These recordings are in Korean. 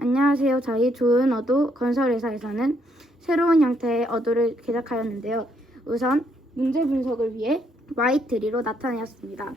안녕하세요. 저희 좋은 어도 건설회사에서는 새로운 형태의 어도를 제작하였는데요. 우선 문제 분석을 위해 Y트리로 나타내었습니다.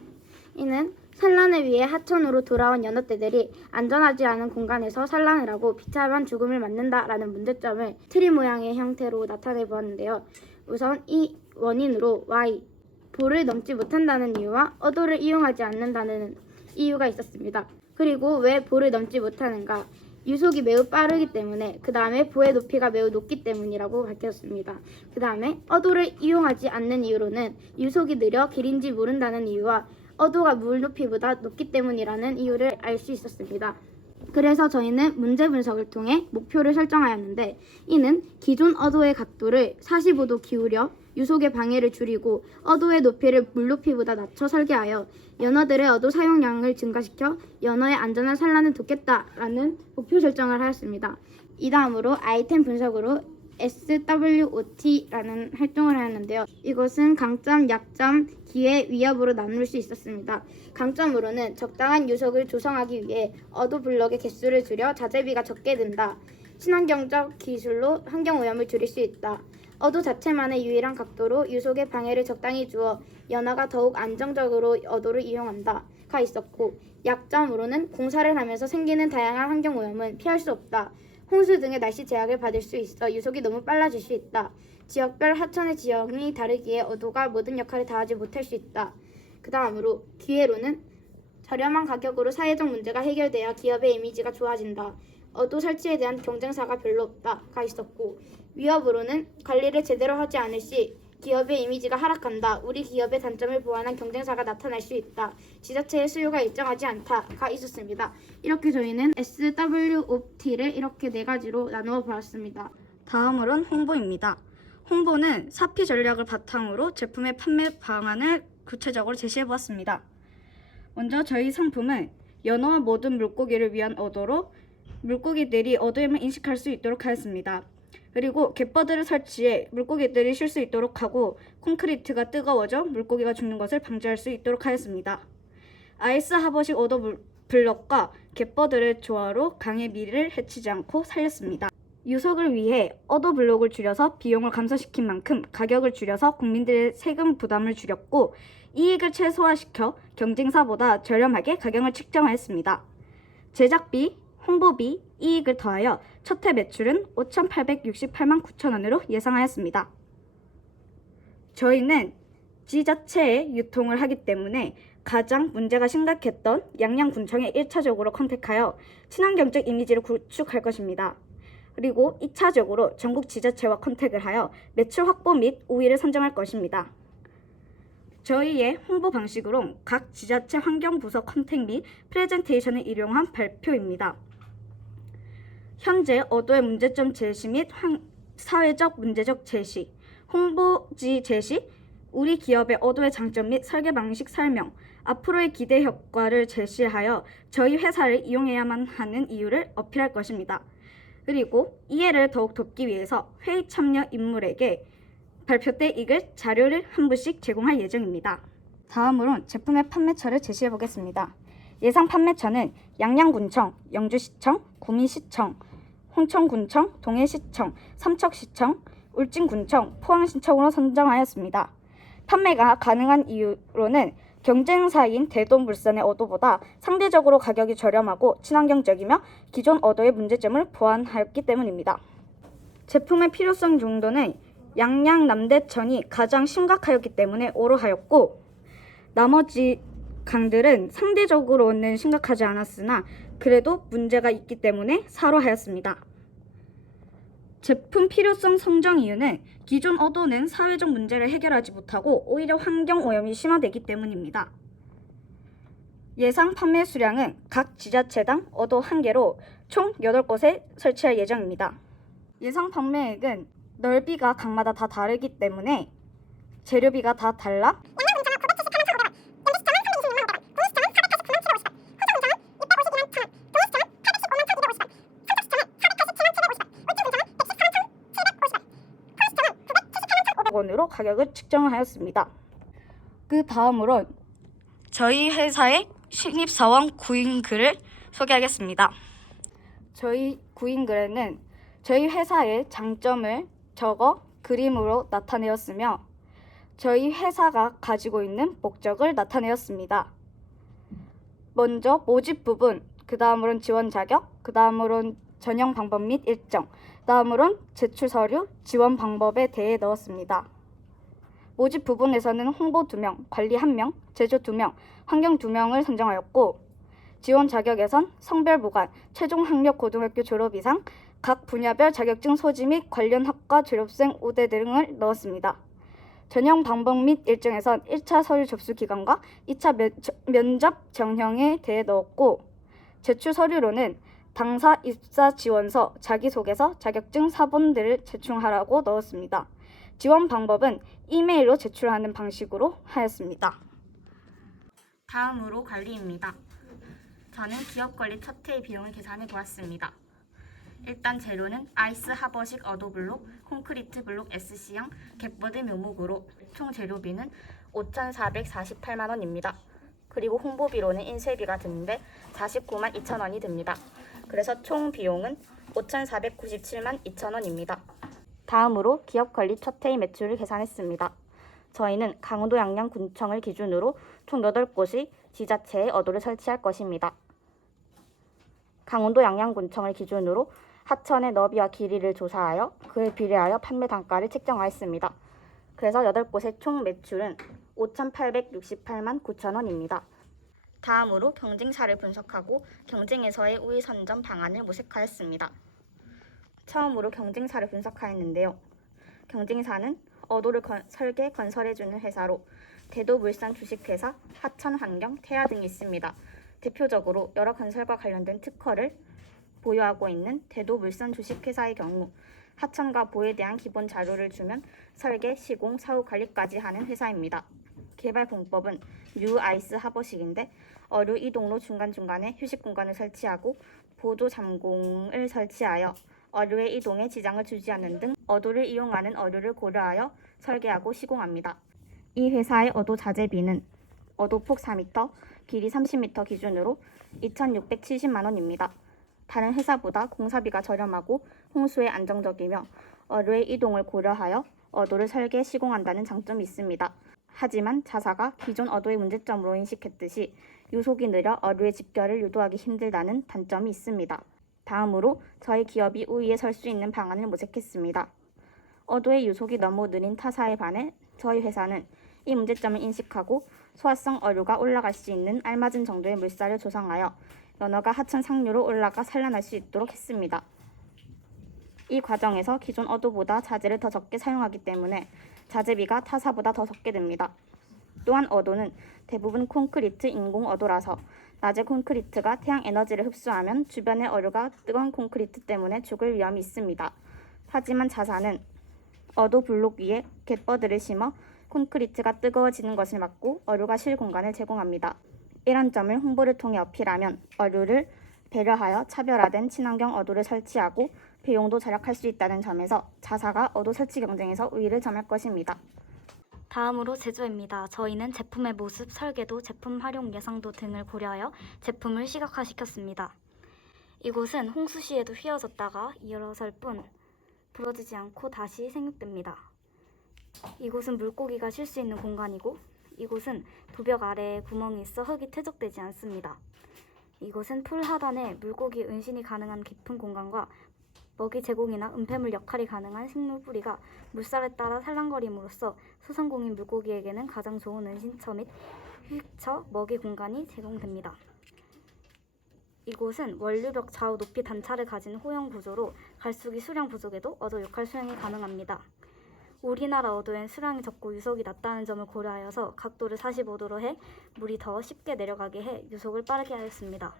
이는 산란을 위해 하천으로 돌아온 연어떼들이 안전하지 않은 공간에서 산란을 하고 비참한 죽음을 맞는다라는 문제점을 트리 모양의 형태로 나타내 보았는데요. 우선 이 원인으로 Y, 볼을 넘지 못한다는 이유와 어도를 이용하지 않는다는 이유가 있었습니다. 그리고 왜 볼을 넘지 못하는가? 유속이 매우 빠르기 때문에, 그 다음에 보의 높이가 매우 높기 때문이라고 밝혔습니다. 그 다음에 어도를 이용하지 않는 이유로는 유속이 느려 길인지 모른다는 이유와 어도가 물 높이보다 높기 때문이라는 이유를 알 수 있었습니다. 그래서 저희는 문제 분석을 통해 목표를 설정하였는데, 이는 기존 어도의 각도를 45도 기울여 유속의 방해를 줄이고 어도의 높이를 물높이보다 낮춰 설계하여 연어들의 어도 사용량을 증가시켜 연어의 안전한 산란을 돕겠다라는 목표 설정을 하였습니다. 이 다음으로 아이템 분석으로 SWOT라는 활동을 하였는데요. 이것은 강점, 약점, 기회, 위협으로 나눌 수 있었습니다. 강점으로는 적당한 유속을 조성하기 위해 어도 블럭의 개수를 줄여 자재비가 적게 든다. 친환경적 기술로 환경오염을 줄일 수 있다. 어도 자체만의 유일한 각도로 유속의 방해를 적당히 주어 연어가 더욱 안정적으로 어도를 이용한다가 있었고, 약점으로는 공사를 하면서 생기는 다양한 환경오염은 피할 수 없다. 홍수 등의 날씨 제약을 받을 수 있어 유속이 너무 빨라질 수 있다. 지역별 하천의 지형이 다르기에 어도가 모든 역할을 다하지 못할 수 있다. 그 다음으로 기회로는 저렴한 가격으로 사회적 문제가 해결되어 기업의 이미지가 좋아진다. 어도 설치에 대한 경쟁사가 별로 없다가 있었고, 위협으로는 관리를 제대로 하지 않을 시 기업의 이미지가 하락한다. 우리 기업의 단점을 보완한 경쟁사가 나타날 수 있다. 지자체의 수요가 일정하지 않다가 있었습니다. 이렇게 저희는 SWOT를 이렇게 네 가지로 나누어 보았습니다. 다음으로는 홍보입니다. 홍보는 사피 전략을 바탕으로 제품의 판매 방안을 구체적으로 제시해 보았습니다. 먼저 저희 상품은 연어와 모든 물고기를 위한 어도로 물고기들이 어도임을 인식할 수 있도록 하였습니다. 그리고 갯버드를 설치해 물고기들이 쉴 수 있도록 하고, 콘크리트가 뜨거워져 물고기가 죽는 것을 방지할 수 있도록 하였습니다. 아이스 하버식 어도 블럭과 갯버드의 조화로 강의 미를 해치지 않고 살렸습니다. 유속을 위해 어도 블록을 줄여서 비용을 감소시킨 만큼 가격을 줄여서 국민들의 세금 부담을 줄였고, 이익을 최소화시켜 경쟁사보다 저렴하게 가격을 책정하였습니다. 제작비, 홍보비, 이익을 더하여 첫해 매출은 5,868만 9천 원으로 예상하였습니다. 저희는 지자체에 유통을 하기 때문에 가장 문제가 심각했던 양양군청에 1차적으로 컨택하여 친환경적 이미지를 구축할 것입니다. 그리고 2차적으로 전국 지자체와 컨택을 하여 매출 확보 및 우위를 선정할 것입니다. 저희의 홍보 방식으로 각 지자체 환경부서 컨택 및 프레젠테이션을 이용한 발표입니다. 현재 어도의 문제점 제시 및 사회적 문제적 제시, 홍보지 제시, 우리 기업의 어도의 장점 및 설계 방식 설명, 앞으로의 기대 효과를 제시하여 저희 회사를 이용해야만 하는 이유를 어필할 것입니다. 그리고 이해를 더욱 돕기 위해서 회의 참여 인물에게 발표 때 읽을 자료를 한 부씩 제공할 예정입니다. 다음으론 제품의 판매처를 제시해 보겠습니다. 예상 판매처는 양양군청, 영주시청, 구미시청, 홍천군청, 동해시청, 삼척시청, 울진군청, 포항시청으로 선정하였습니다. 판매가 가능한 이유로는 경쟁사인 대동물산의 어도보다 상대적으로 가격이 저렴하고 친환경적이며 기존 어도의 문제점을 보완하였기 때문입니다. 제품의 필요성 정도는 양양 남대천이 가장 심각하였기 때문에 오로 하였고, 나머지 강들은 상대적으로는 심각하지 않았으나 그래도 문제가 있기 때문에 사로 하였습니다. 제품 필요성 선정 이유는 기존 어도는 사회적 문제를 해결하지 못하고 오히려 환경 오염이 심화되기 때문입니다. 예상 판매 수량은 각 지자체당 어도 1개로 총 8곳에 설치할 예정입니다. 예상 판매액은 넓이가 각마다 다 다르기 때문에 재료비가 다 달라 원으로 가격을 측정하였습니다. 그 다음으로 저희 회사의 신입사원 구인 글을 소개하겠습니다. 저희 구인글에는 저희 회사의 장점을 적어 그림으로 나타내었으며 저희 회사가 가지고 있는 목적을 나타내었습니다. 먼저 모집 부분, 그 다음으론 지원 자격, 그 다음으론 전형 방법 및 일정, 다음으론 제출 서류, 지원 방법에 대해 넣었습니다. 모집 부분에서는 홍보 2명, 관리 1명, 제조 2명, 환경 2명을 선정하였고 지원 자격에선 성별 무관, 최종 학력 고등학교 졸업 이상, 각 분야별 자격증 소지 및 관련 학과 졸업생 우대 등을 넣었습니다. 전형 방법 및 일정에선 1차 서류 접수 기간과 2차 면접 정형에 대해 넣었고 제출 서류로는 당사 입사 지원서, 자기소개서, 자격증 사본들을 제출하라고 넣었습니다. 지원 방법은 이메일로 제출하는 방식으로 하였습니다. 다음으로 관리입니다. 저는 기업 관리 첫 회의 비용을 계산해 보았습니다. 일단 재료는 아이스 하버식 어도블록, 콘크리트 블록 SC형, 객버드 묘목으로 총 재료비는 5,448만 원입니다. 그리고 홍보비로는 인쇄비가 드는데 49만 2천 원이 듭니다. 그래서 총 비용은 5,497만 2천 원입니다. 다음으로 기업 관리 첫 회의 매출을 계산했습니다. 저희는 강원도 양양군청을 기준으로 총 8곳이 지자체에 어도를 설치할 것입니다. 강원도 양양군청을 기준으로 하천의 너비와 길이를 조사하여 그에 비례하여 판매 단가를 책정하였습니다. 그래서 8곳의 총 매출은 5,868만 9천 원입니다. 다음으로 경쟁사를 분석하고 경쟁에서의 우위 선점 방안을 모색하였습니다. 처음으로 경쟁사를 분석하였는데요. 경쟁사는 어도를 설계, 건설해주는 회사로 대도물산 주식회사, 하천환경, 태아 등이 있습니다. 대표적으로 여러 건설과 관련된 특허를 보유하고 있는 대도물산 주식회사의 경우 하천과 보에 대한 기본 자료를 주면 설계, 시공, 사후 관리까지 하는 회사입니다. 개발 공법은 뉴 아이스 하버식인데 어류 이동로 중간중간에 휴식 공간을 설치하고 보조 잠공을 설치하여 어류의 이동에 지장을 주지 않는 등 어도를 이용하는 어류를 고려하여 설계하고 시공합니다. 이 회사의 어도 자재비는 어도폭 4m, 길이 30m 기준으로 2,670만 원입니다. 다른 회사보다 공사비가 저렴하고 홍수에 안정적이며 어류의 이동을 고려하여 어도를 설계, 시공한다는 장점이 있습니다. 하지만 자사가 기존 어도의 문제점으로 인식했듯이 유속이 느려 어류의 집결을 유도하기 힘들다는 단점이 있습니다. 다음으로 저희 기업이 우위에 설 수 있는 방안을 모색했습니다. 어도의 유속이 너무 느린 타사에 반해 저희 회사는 이 문제점을 인식하고 소화성 어류가 올라갈 수 있는 알맞은 정도의 물살을 조성하여 연어가 하천 상류로 올라가 산란할 수 있도록 했습니다. 이 과정에서 기존 어도보다 자재를 더 적게 사용하기 때문에 자재비가 타사보다 더 적게 듭니다. 또한 어도는 대부분 콘크리트 인공 어도라서 낮에 콘크리트가 태양 에너지를 흡수하면 주변의 어류가 뜨거운 콘크리트 때문에 죽을 위험이 있습니다. 하지만 자사는 어도 블록 위에 갯버드를 심어 콘크리트가 뜨거워지는 것을 막고 어류가 쉴 공간을 제공합니다. 이런 점을 홍보를 통해 어필하면 어류를 배려하여 차별화된 친환경 어도를 설치하고 비용도 절약할 수 있다는 점에서 자사가 어도 설치 경쟁에서 우위를 점할 것입니다. 다음으로 제조입니다. 저희는 제품의 모습, 설계도, 제품 활용 예상도 등을 고려하여 제품을 시각화시켰습니다. 이곳은 홍수 시에도 휘어졌다가 일어설 뿐 부러지지 않고 다시 생육됩니다. 이곳은 물고기가 쉴 수 있는 공간이고 이곳은 도벽 아래에 구멍이 있어 흙이 퇴적되지 않습니다. 이곳은 풀 하단에 물고기 은신이 가능한 깊은 공간과 먹이 제공이나 은폐물 역할이 가능한 식물 뿌리가 물살에 따라 살랑거림으로써 소상공인 물고기에게는 가장 좋은 은신처 및 휴식처, 먹이 공간이 제공됩니다. 이곳은 원류벽 좌우 높이 단차를 가진 호형 구조로 갈수기 수량 부족에도 어도 역할 수행이 가능합니다. 우리나라 어도엔 수량이 적고 유속이 낮다는 점을 고려하여서 각도를 45도로 해 물이 더 쉽게 내려가게 해 유속을 빠르게 하였습니다.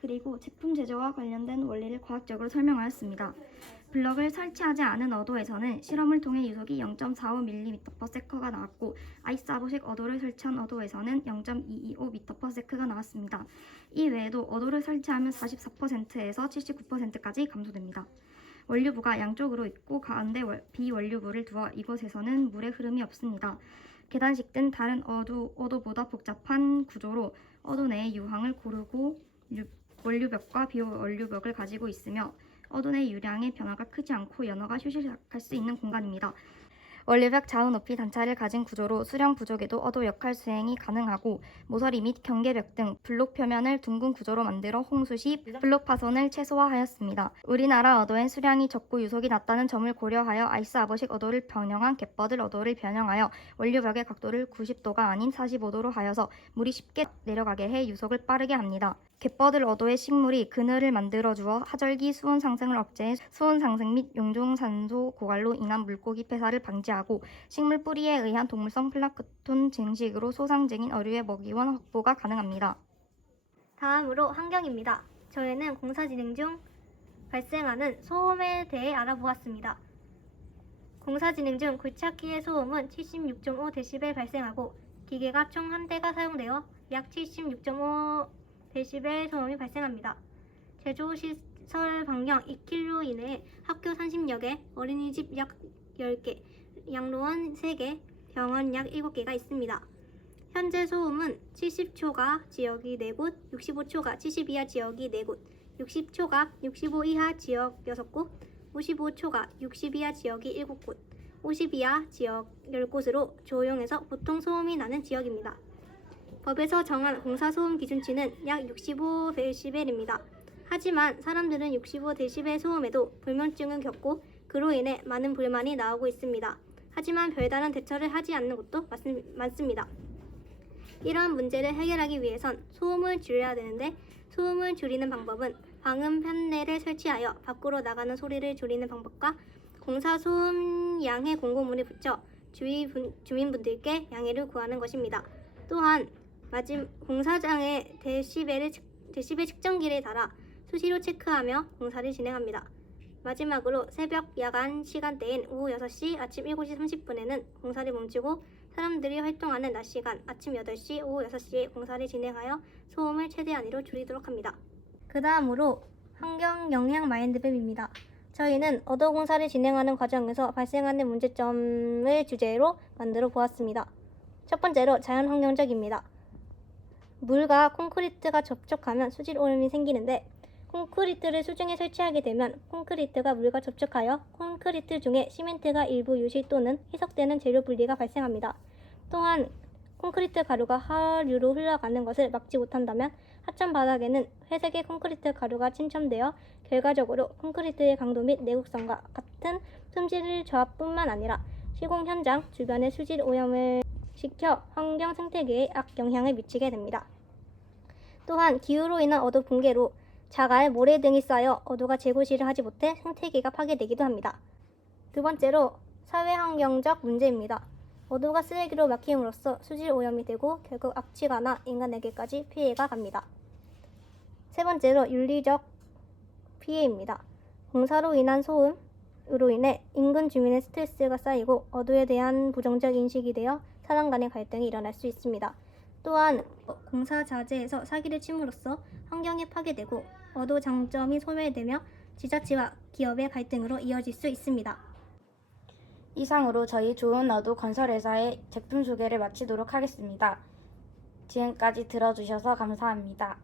그리고 제품 제조와 관련된 원리를 과학적으로 설명하였습니다. 블럭을 설치하지 않은 어도에서는 실험을 통해 유속이 0.45mm/s가 나왔고 아이스 하버식 어도를 설치한 어도에서는 0.225m/s가 나왔습니다. 이 외에도 어도를 설치하면 44%에서 79%까지 감소됩니다. 원류부가 양쪽으로 있고 가운데 비원류부를 두어 이곳에서는 물의 흐름이 없습니다. 계단식 등 다른 어도보다 복잡한 구조로 어도 내의 유황을 고르고 원료벽과 비원료벽을 가지고 있으며 어도 내 유량의 변화가 크지 않고 연어가 휴식할 수 있는 공간입니다. 원료벽 좌우 높이 단차를 가진 구조로 수령 부족에도 어도 역할 수행이 가능하고 모서리 및 경계벽 등 블록 표면을 둥근 구조로 만들어 홍수 시 블록 파손을 최소화하였습니다. 우리나라 어도엔 수량이 적고 유속이 낮다는 점을 고려하여 아이스 아버식 어도를 변형한 갯버들 어도를 변형하여 원료벽의 각도를 90도가 아닌 45도로 하여서 물이 쉽게 내려가게 해 유속을 빠르게 합니다. 갯버들 어도의 식물이 그늘을 만들어주어 하절기 수온 상승을 억제해 수온 상승 및 용종산소 고갈로 인한 물고기 폐사를 방지하고 식물 뿌리에 의한 동물성 플랑크톤 증식으로 소상적인 어류의 먹이원 확보가 가능합니다. 다음으로 환경입니다. 저희는 공사 진행 중 발생하는 소음에 대해 알아보았습니다. 공사 진행 중 굴착기의 소음은 76.5dB 발생하고 기계가 총 1대가 사용되어 약 76.5dB 소음이 발생합니다. 제조 시설 반경 2km 이내에 학교 30여 개, 어린이집 약 10개, 양로원 3개, 병원 약 7개가 있습니다. 현재 소음은 70초가 지역이 4곳, 65초가 70 이하 지역이 4곳, 60초가 65 이하 지역 6곳, 55초가 60 이하 지역이 7곳, 50 이하 지역 10곳으로 조용해서 보통 소음이 나는 지역입니다. 법에서 정한 공사소음 기준치는 약 65dB입니다. 하지만 사람들은 65dB 소음에도 불면증을 겪고 그로 인해 많은 불만이 나오고 있습니다. 하지만 별다른 대처를 하지 않는 곳도 많습니다. 이러한 문제를 해결하기 위해선 소음을 줄여야 되는데 소음을 줄이는 방법은 방음 판넬을 설치하여 밖으로 나가는 소리를 줄이는 방법과 공사 소음 양해 공고문을 붙여 주민분들께 양해를 구하는 것입니다. 또한 공사장에 데시벨 측정기를 달아 수시로 체크하며 공사를 진행합니다. 마지막으로 새벽 야간 시간대인 오후 6시, 아침 7시 30분에는 공사를 멈추고 사람들이 활동하는 낮 시간 아침 8시, 오후 6시에 공사를 진행하여 소음을 최대한으로 줄이도록 합니다. 그 다음으로 환경 영향 마인드맵입니다. 저희는 어도 공사를 진행하는 과정에서 발생하는 문제점을 주제로 만들어 보았습니다. 첫 번째로 자연환경적입니다. 물과 콘크리트가 접촉하면 수질 오염이 생기는데 콘크리트를 수중에 설치하게 되면 콘크리트가 물과 접촉하여 콘크리트 중에 시멘트가 일부 유실 또는 희석되는 재료 분리가 발생합니다. 또한 콘크리트 가루가 하류로 흘러가는 것을 막지 못한다면 하천 바닥에는 회색의 콘크리트 가루가 침첨되어 결과적으로 콘크리트의 강도 및 내구성과 같은 품질 저하뿐만 아니라 시공 현장 주변의 수질 오염을 시켜 환경 생태계에 악영향을 미치게 됩니다. 또한 기후로 인한 어도 붕괴로 자갈, 모래 등이 쌓여 어도가 재고시를 하지 못해 생태계가 파괴되기도 합니다. 두 번째로 사회환경적 문제입니다. 어도가 쓰레기로 막힘으로써 수질 오염이 되고 결국 악취가 인간에게까지 피해가 갑니다. 세 번째로 윤리적 피해입니다. 공사로 인한 소음으로 인해 인근 주민의 스트레스가 쌓이고 어도에 대한 부정적 인식이 되어 사람 간의 갈등이 일어날 수 있습니다. 또한 공사 자재에서 사기를 침으로써 환경이 파괴되고 어도 장점이 소멸되며 지자체와 기업의 갈등으로 이어질 수 있습니다. 이상으로 저희 좋은 어도 건설회사의 제품 소개를 마치도록 하겠습니다. 지금까지 들어주셔서 감사합니다.